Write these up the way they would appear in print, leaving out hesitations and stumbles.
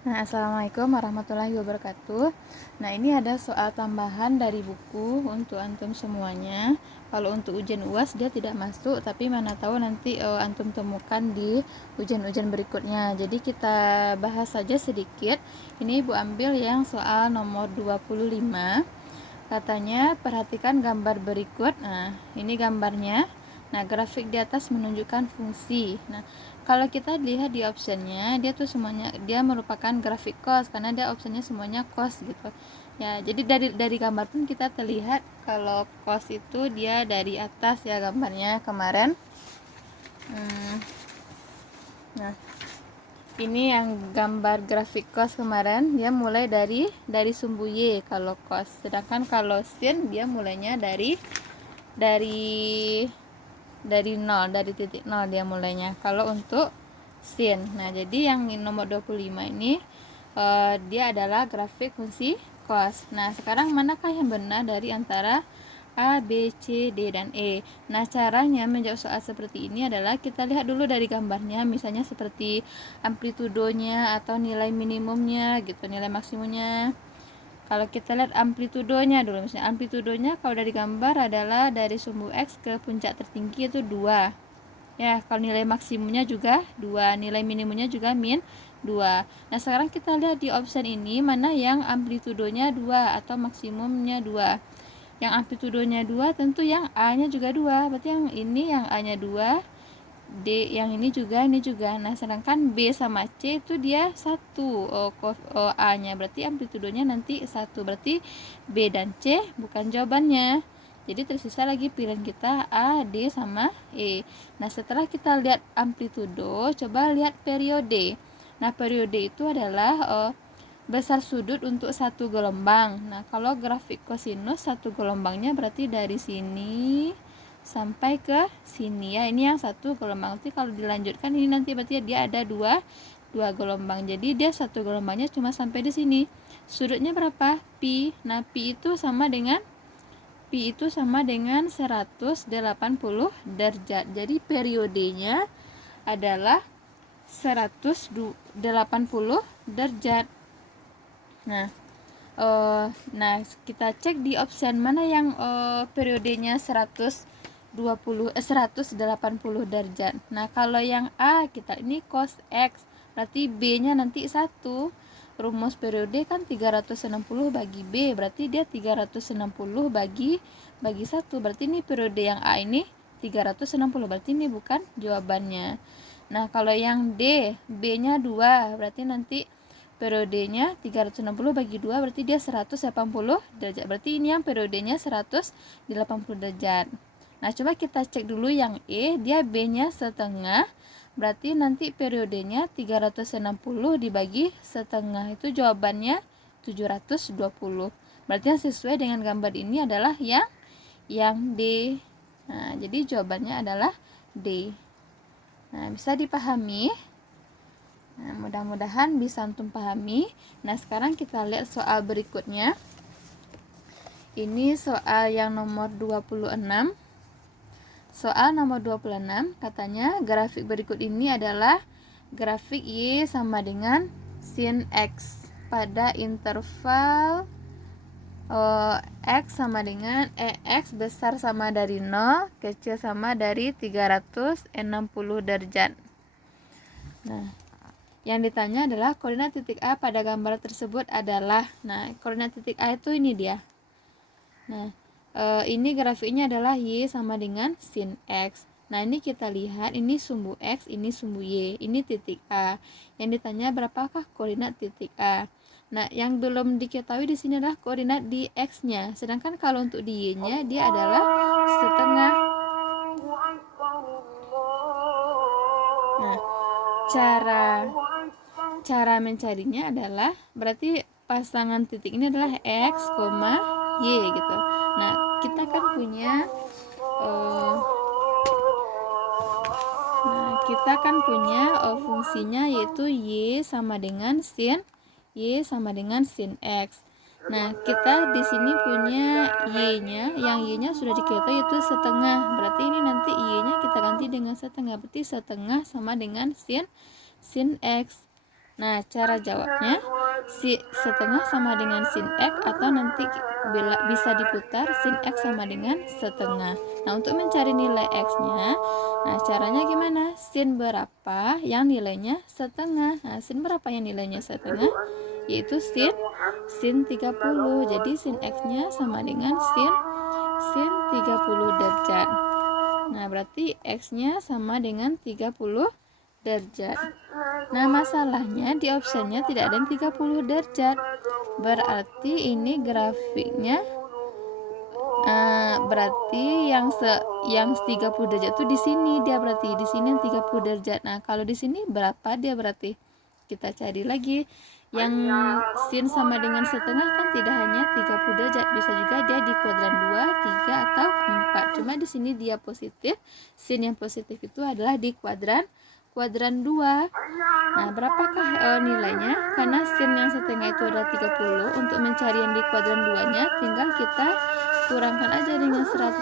Nah, Assalamualaikum warahmatullahi wabarakatuh. Nah, ini ada soal tambahan dari buku untuk antum semuanya. Kalau untuk ujian UAS dia tidak masuk, tapi mana tahu nanti antum temukan di ujian-ujian berikutnya. Jadi kita bahas saja sedikit. Ini Ibu ambil yang soal nomor 25. Katanya, perhatikan gambar berikut. Nah, ini gambarnya. Nah, grafik di atas menunjukkan fungsi. Nah, kalau kita lihat di optionnya, dia tuh semuanya dia merupakan grafik cos karena dia optionnya semuanya cos gitu. Ya, jadi dari gambar pun kita terlihat kalau cos itu dia dari atas ya gambarnya kemarin. Nah, ini yang gambar grafik cos kemarin dia mulai dari sumbu Y kalau cos. Sedangkan kalau sin dia mulainya dari dari 0, dari titik 0 dia mulainya kalau untuk sin. Nah, jadi yang nomor 25 ini dia adalah grafik fungsi cos. Nah, sekarang manakah yang benar dari antara A, B, C, D, dan E? Nah, caranya menjawab soal seperti ini adalah kita lihat dulu dari gambarnya, misalnya seperti amplitudonya atau nilai minimumnya gitu, nilai maksimumnya. Kalau kita lihat amplitudonya dulu, misalnya amplitudonya kalau dari gambar adalah dari sumbu X ke puncak tertinggi itu 2. Ya, kalau nilai maksimumnya juga 2, nilai minimumnya juga min 2. Nah, sekarang kita lihat di option ini mana yang amplitudonya 2 atau maksimumnya 2. Yang amplitudonya 2 tentu yang A-nya juga 2. Berarti yang ini yang A-nya 2, D yang ini juga, ini juga. Nah, sedangkan B sama C itu dia 1 A-nya. Berarti amplitudonya nanti 1. Berarti B dan C bukan jawabannya. Jadi tersisa lagi pilihan kita A, D, sama E. Nah, setelah kita lihat amplitudo, coba lihat periode. Nah, periode itu adalah besar sudut untuk satu gelombang. Nah, kalau grafik kosinus satu gelombangnya berarti dari sini sampai ke sini ya. Ini yang satu gelombang. Nanti kalau dilanjutkan ini nanti berarti dia ada dua gelombang. Jadi dia satu gelombangnya cuma sampai di sini. Sudutnya berapa? Pi. Nah, pi itu sama dengan 180 derajat. Jadi periodenya adalah 180 derajat. Nah, kita cek di option mana yang periodenya 180 derajat. Nah, kalau yang A kita ini cos X, berarti B-nya nanti 1. Rumus periode kan 360 bagi B, berarti dia 360 bagi 1. Berarti ini periode yang A ini 360, berarti ini bukan jawabannya. Nah, kalau yang D, B-nya 2, berarti nanti periodenya 360 bagi 2 berarti dia 180 derajat. Berarti ini yang periodenya 180 derajat. Nah, coba kita cek dulu yang E, dia B-nya setengah. Berarti nanti periodenya 360 dibagi setengah, itu jawabannya 720. Berarti yang sesuai dengan gambar ini adalah yang D. Nah, jadi jawabannya adalah D. Nah, bisa dipahami? Nah, mudah-mudahan bisa antum pahami. Nah, sekarang kita lihat soal berikutnya. Ini soal yang nomor 26. Soal nomor 26 katanya grafik berikut ini adalah grafik Y sama dengan sin X pada interval X sama dengan X besar sama dari 0, kecil sama dari 360 derajat. Nah, yang ditanya adalah koordinat titik A pada gambar tersebut adalah. Nah, koordinat titik A itu ini dia. Nah, ini grafiknya adalah Y sama dengan sin X. Nah, ini kita lihat, ini sumbu X, ini sumbu Y, ini titik A. Yang ditanya berapakah koordinat titik A. Nah, yang belum diketahui di sini adalah koordinat di X-nya. Sedangkan kalau untuk di Y-nya dia adalah setengah. Nah, cara mencarinya adalah berarti pasangan titik ini adalah X, Y gitu. Nah, kita kan punya fungsinya yaitu Y sama dengan sin X. Nah, kita di sini punya Y-nya, yang Y-nya sudah diketahui yaitu setengah. Berarti ini nanti Y-nya kita ganti dengan setengah. Berarti setengah sama dengan sin X. Nah, cara jawabnya setengah sama dengan sin X, atau nanti bisa diputar sin X sama dengan setengah. Nah, untuk mencari nilai X-nya, nah caranya gimana? Sin berapa yang nilainya setengah? Nah, sin berapa yang nilainya setengah? Yaitu sin 30. Jadi sin X-nya sama dengan sin 30 derajat. Nah, berarti X-nya sama dengan 30 derajat. Nah, masalahnya di optionnya tidak ada yang 30 derajat. Berarti ini grafiknya berarti yang 30 derajat itu di sini, dia berarti di sini yang 30 derajat. Nah, kalau di sini berapa dia berarti? Kita cari lagi. Yang sin sama dengan setengah kan tidak hanya 30 derajat, bisa juga dia di kuadran 2, 3 atau 4. Cuma di sini dia positif. Sin yang positif itu adalah di kuadran 2. Nah, berapakah nilainya? Karena sin yang setengah itu adalah 30. Untuk mencari yang di kuadran 2-nya, tinggal kita kurangkan aja dengan 180.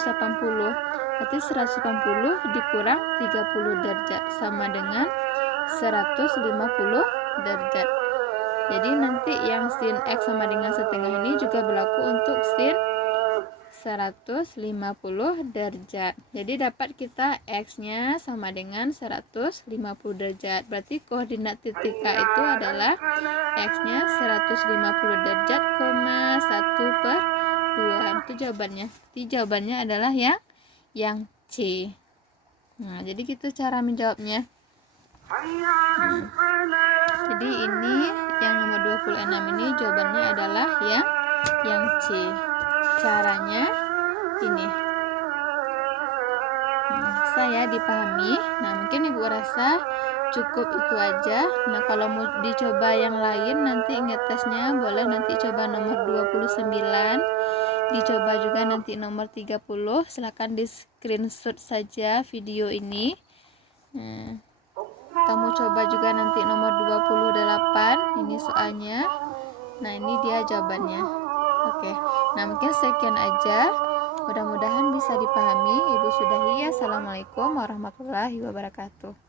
Berarti 180 dikurang 30 derajat sama dengan 150 derajat. Jadi nanti yang sin X sama dengan setengah ini juga berlaku untuk sin 150 derajat. Jadi dapat kita X-nya sama dengan 150 derajat. Berarti koordinat titik K itu adalah X-nya 150 derajat, 1/2. Itu jawabannya. Jadi jawabannya adalah yang C. Nah, jadi gitu cara menjawabnya. Jadi ini yang nomor 26 ini jawabannya adalah yang C. Caranya ini. Saya dipahami. Nah, mungkin Ibu rasa cukup itu aja. Nah, kalau mau dicoba yang lain nanti ngetesnya boleh nanti coba nomor 29. Dicoba juga nanti nomor 30. Silahkan di screenshot saja video ini. Kamu coba juga nanti nomor 28. Ini soalnya. Nah, ini dia jawabannya. Oke. Nah, mungkin sekian aja. Mudah-mudahan bisa dipahami. Ibu sudahi. Assalamualaikum warahmatullahi wabarakatuh.